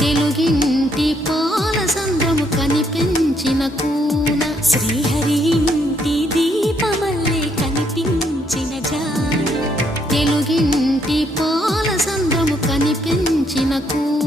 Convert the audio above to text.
తెలుగింటి పాల సంద్రము కనిపించిన కూన శ్రీహరి ఇంటి దీపమల్లే కనిపించిన జాడ తెలుగింటి పాల సంద్రము కనిపించిన కూన